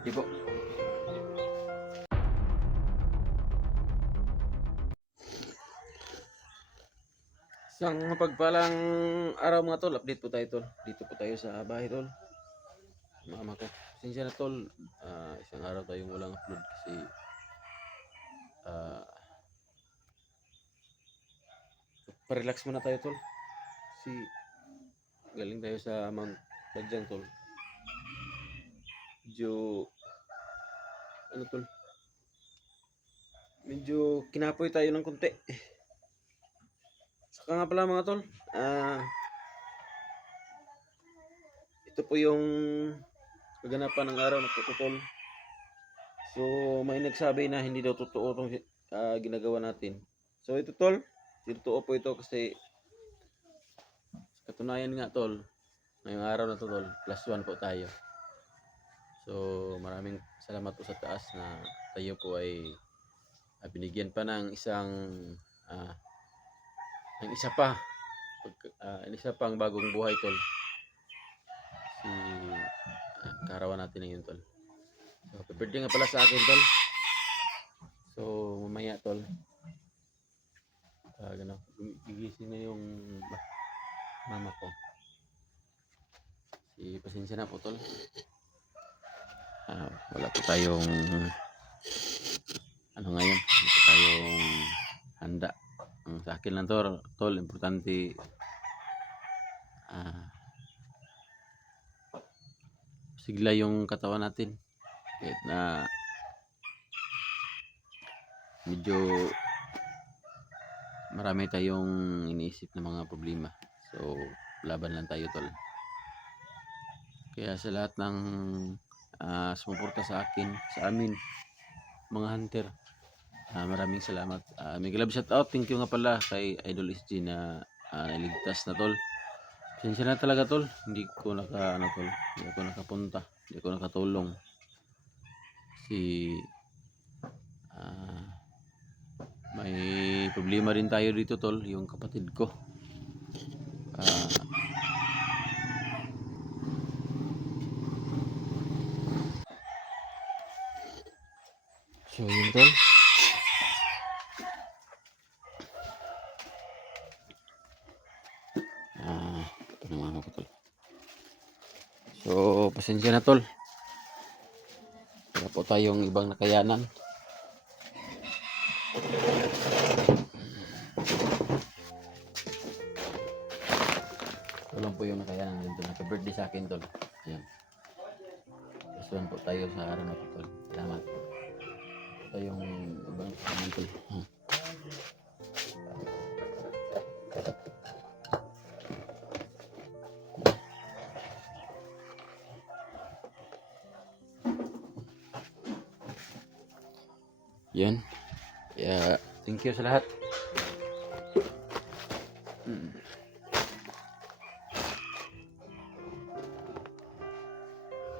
birthday po. Isang mapagpalang araw mga tol, update po tayo tol. Dito po tayo sa bahay tol. Mama ko. Pasensya na tol. Isang araw tayong walang upload kasi pa-relax muna tayo tol. Kasi galing tayo sa Mount Badyang tol. Medyo kinapoy tayo ng konti. Saka nga pala mga tol, ito po yung kaganapan ng araw na to tol. So may nagsabi na hindi daw totoo itong ginagawa natin. So ito tol, totoo po ito kasi katunayan nga tol, ngayong araw na to tol, +1 po tayo. So maraming salamat po sa taas na tayo po ay binigyan pa ng isa pang bagong buhay tol. Si karawan natin ngayon tol. So happy birthday nga pala sa akin tol. So mamaya tol, gigising na yung mama ko. Pasensya na po tol. Wala po tayong ngayon, wala po tayong handa. Ang sa akin lang tol, importante sigla yung katawan natin kahit na medyo marami tayong iniisip na mga problema. So laban lang tayo tol. Kaya sa lahat ng sumuporta sa amin mga hunter, maraming salamat. May love shout out, thank you nga pala kay Idol SG na naligtas na tol. Pasensya na talaga tol, hindi ako nakapunta, hindi ako nakatulong kasi may problema rin tayo dito tol, yung kapatid ko. So yun tol. Ito na mama ko tol. So pasensya na tol, wala po tayong ibang nakayanan. Ito lang po yung nakayanan dito. Naka-birthday sa akin tol. Ayan. Kasuhan po tayo sa araw na ito tol. Salamat. Ito yung ibang nakayanan tol. Yan. Thank you sa lahat.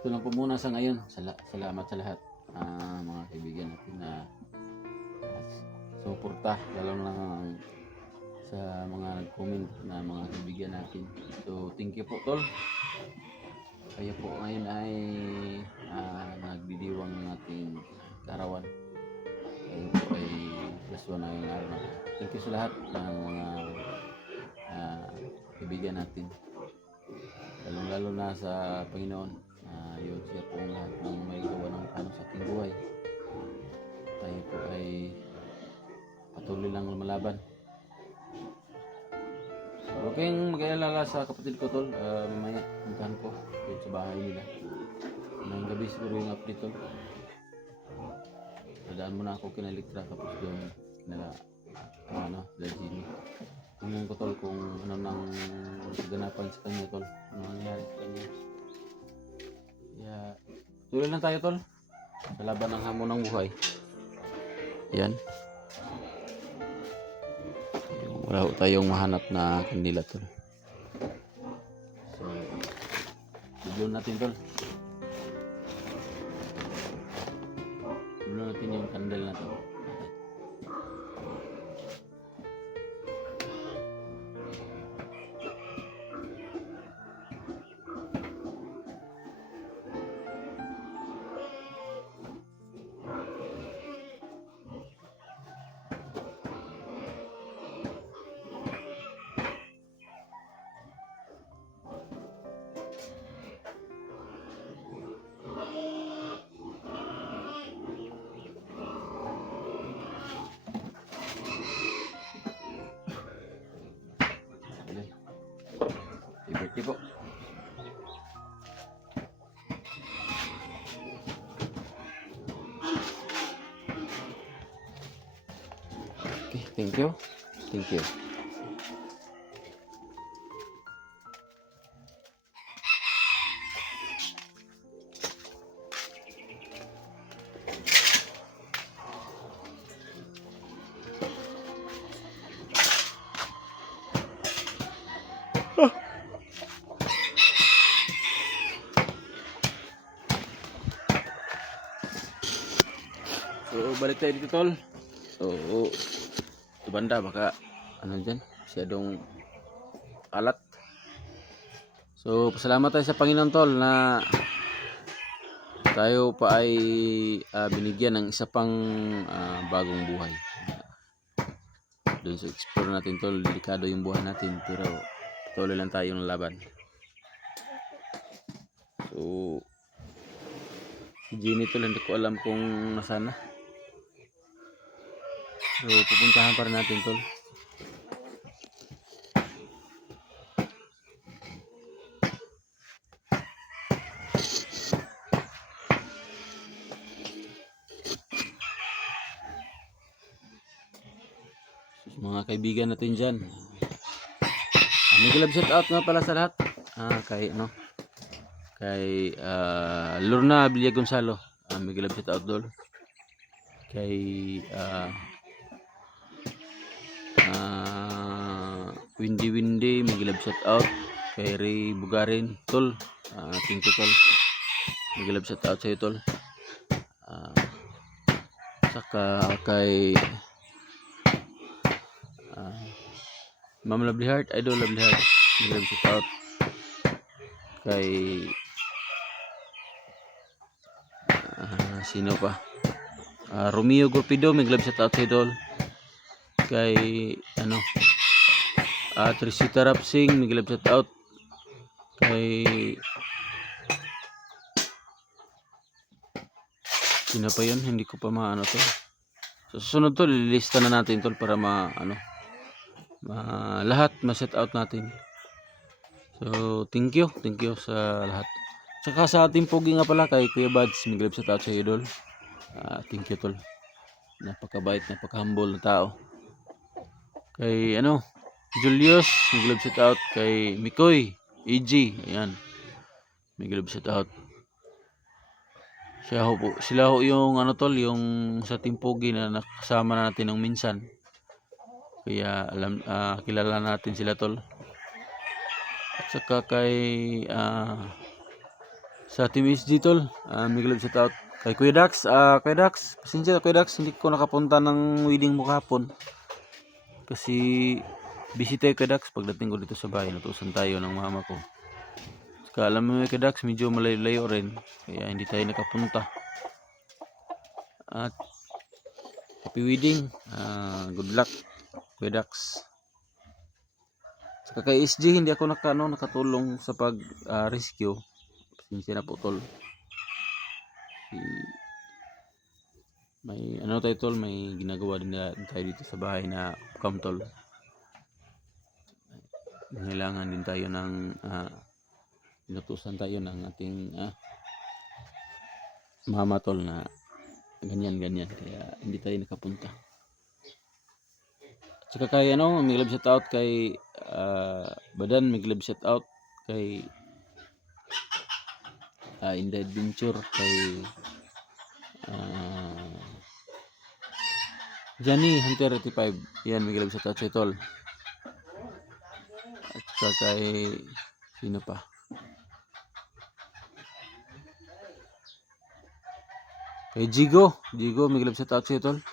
Ito lang po muna sa ngayon. Salamat sa lahat mga kaibigan natin na suporta, lalo na sa mga nag-comment na mga kaibigan natin. So thank you po tol. Kaya po ngayon ay nagdidiwang ng ating karawan. Kayo po ay +1 na yung araw na. Thank you sa lahat ng mga kaibigan natin, lalo na sa Panginoon. Yun siya po ang lahat ng may gawa ng plano sa ating buhay. Tayo po ay patuloy lang lumalaban. Huwag kayong mag-alala sa kapatid ko tol. Mamaya puntahan ko dito sa bahay nila. Ngayong gabi siguro yung update tol. Dadaan muna ako kina Elektra, tapos doon kina Dajini. Tingnan ko tol kung ano nang ganapan sa kanya tol, ano nangyari sa kanya. Tuloy lang tayo tol sa laban ng hamon ng buhay. Yan, wala tayong mahanap na kandila tol. So video natin tol, video natin yung kandil na to. Okay, thank you. Thank you. So, balik tayo dito, tol. So, ito banda, baka, ano dyan, masyadong alat. So, pasalamat tayo sa Panginoon, tol, na tayo pa ay binigyan ng isa pang bagong buhay. Doon sa explore natin, tol, delikado yung buhay natin, pero patuloy lang tayong laban. So, si Jenny, tol, hindi ko alam kung nasaan na. So, pupuntahan pa rin natin, tol. So, mga kaibigan natin dyan, may shout out nga pala sa lahat. Kay Lorna Villa Gonzalo. May shout out doon. Kay Windy Windy, may shout out. Kay Ray Bugarin, tol. Thank you, tol. May shout out sa iyo, tol. Saka kay Ma'am Lovely Heart, Idol Lovely Heart, may shout out. Kay sino pa? Romeo Gorpido, may shout out sa idol. Kay Trisita Rapsing, may shout out. Kay sino pa yun? Hindi ko pa maano to. So, susunod to, lilista na natin to para lahat ma-set out natin. So, thank you sa lahat. Saka sa ating pogi nga pala kay Kuya Bads, may shout out sa idol. Thank you, tol. Napakabait, napaka-humble na tao. Kay Julius, may shout out. Kay Mikoy EG, ayan, may shout out. Sila ho yung tol, yung sa Timpogi na nakasama natin ng minsan. Kaya kilala natin sila, tol. At saka kay sa Team SG, tol, may shout out. Kay Kuya Dax, pasensya Kuya Dax, hindi ko nakapunta ng wedding mo kahapon. Kasi busy tayo, Kuya Dax, pagdating ko dito sa bahay, natusan tayo ng mama ko. Saka alam mo, Kuya Dax, medyo malayo-layo rin, kaya hindi tayo nakapunta. At happy wedding, good luck, Kuya Dax. Saka kay SG, hindi ako nakatulong sa pag-rescue. Pasensya na po, tol. May tayo, tol, may ginagawa din tayo dito sa bahay na tol. Kailangan din tayo ng inutusan tayo ng ating mama, tol, na ganyan kaya hindi tayo nakapunta. At saka kay may shout out kay Badan, may shout out kay In the Adventure, kay Johnny Hunter 85, yan, may shout out sa tol. At saka kay sino pa? Kay Jigo, may shout out sa tol.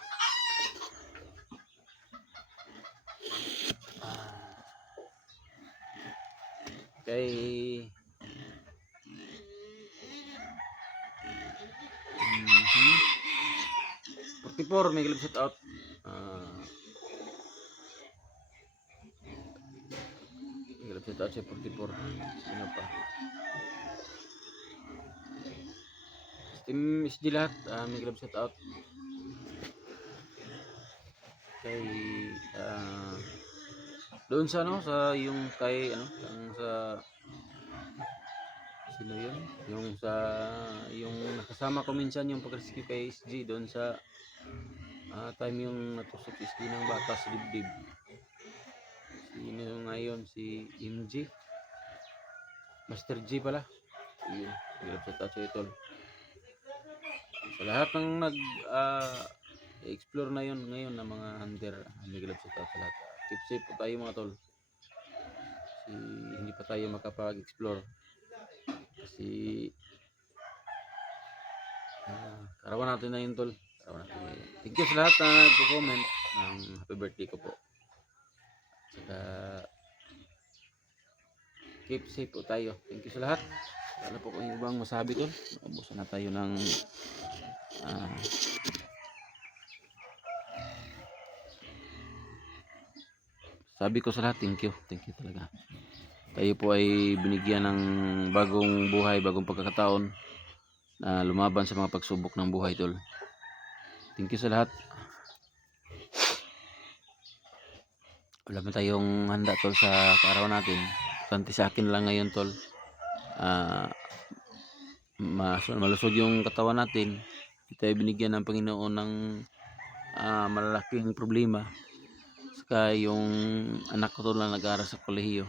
Kay 44, may shout out. May shout out sa 44. Sino pa? Team SG lahat, may shout out. Kay doon sa sa yung kay sa sino yun? Yung nakasama ko minsan yung pag-rescue kay SG doon sa time yung natusok is ng bata sa dibdib. Sino ngayon? Si MG? Master G pala. Yun. Hirap sa touch ito. Sa lahat ng explore na yun ngayon ng mga hunter, nagilap sa touch sa lahat. Keep safe po tayo mga tol. Kasi hindi pa tayo makapag-explore. Kasi karawan natin na yun tol. Thank you sa lahat na nag-comment ng happy birthday ko po. Saka keep safe po tayo. Thank you sa lahat. Wala po kung ibang masabi tol. Naubusan na tayo ng sabi ko sa lahat, thank you talaga. Tayo po ay binigyan ng bagong buhay, bagong pagkakataon na lumaban sa mga pagsubok ng buhay tol. Thank you sa lahat. Wala pa tayong handa tol sa kaarawan natin. Tanti sa akin lang ngayon tol, malusog yung katawan natin. Hindi tayo binigyan ng Panginoon ng malalaking problema. Saka yung anak ko tol na nag-aaral sa kolehiyo,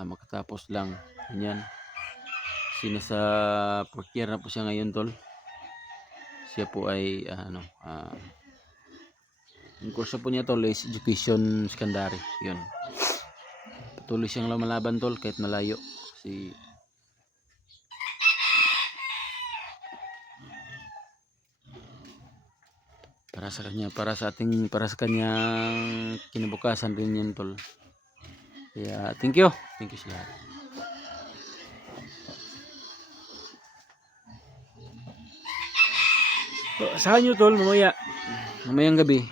makatapos lang ganyan. Nasa 4th year na po siya ngayon tol. Siya po ay yung kurso po niya tol is education secondary. Yun, patuloy siyang lumalaban tol kahit malayo. Kasi para sa kanya, para sa kanyang kinabukasan rin yun tol. Kaya thank you sa lahat. Saan nyo tol mamayang gabi,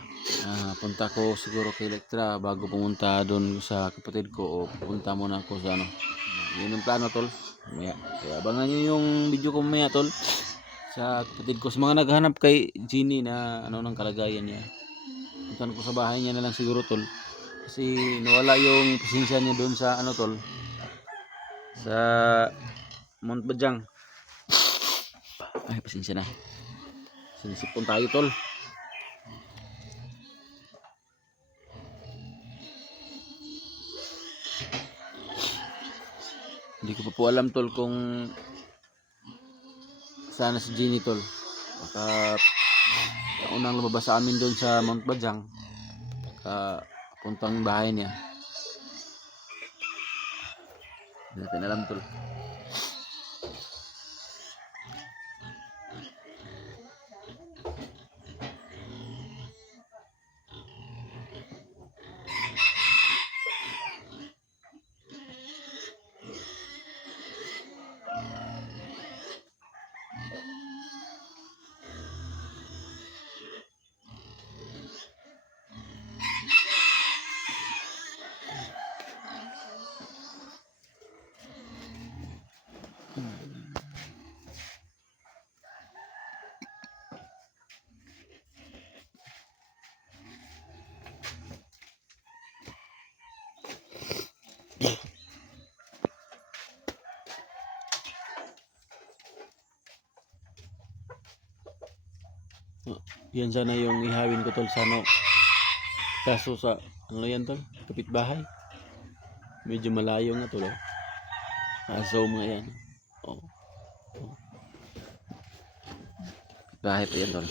punta ko siguro kay Electra bago pumunta doon sa kapatid ko, o pupunta muna ako sa yun yung plano tol mamaya. Kaya abangan nyo yung video ko mamaya tol sa kapatid ko. Sa mga naghahanap kay Jeannie na ng kalagayan niya, puntan ko sa bahay niya na lang siguro tol, kasi nawala yung presensya niya doon sa tol, sa Mount Bajang. Ay, pasensya na, sinisipon tayo tol. Hindi ko pa po alam tol kung sana si Jeannie tol. Baka unang lumabas sa amin doon sa Mount Bajang, baka puntang bahay niya. Hindi natin alam tol. Yan sana yung ihawin ko tol sa kaso sa yan tol, kapitbahay. Medyo malayo nga tol. Zoom nga yan. Bahay pa yan tol.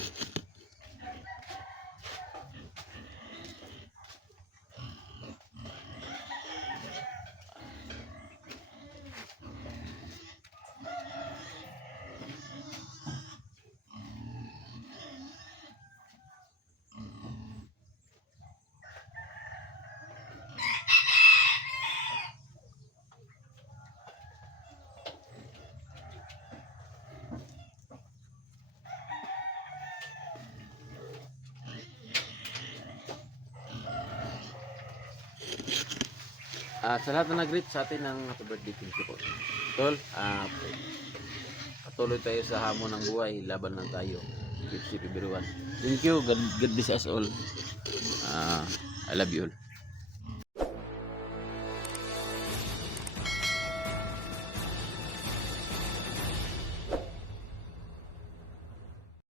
Sa lahat na nag-greet sa atin ng happy birthday, thank you po tol. Patuloy tayo sa hamon ng buhay, laban lang tayo. Keep safe everyone. Thank you, God bless us all. I love you all.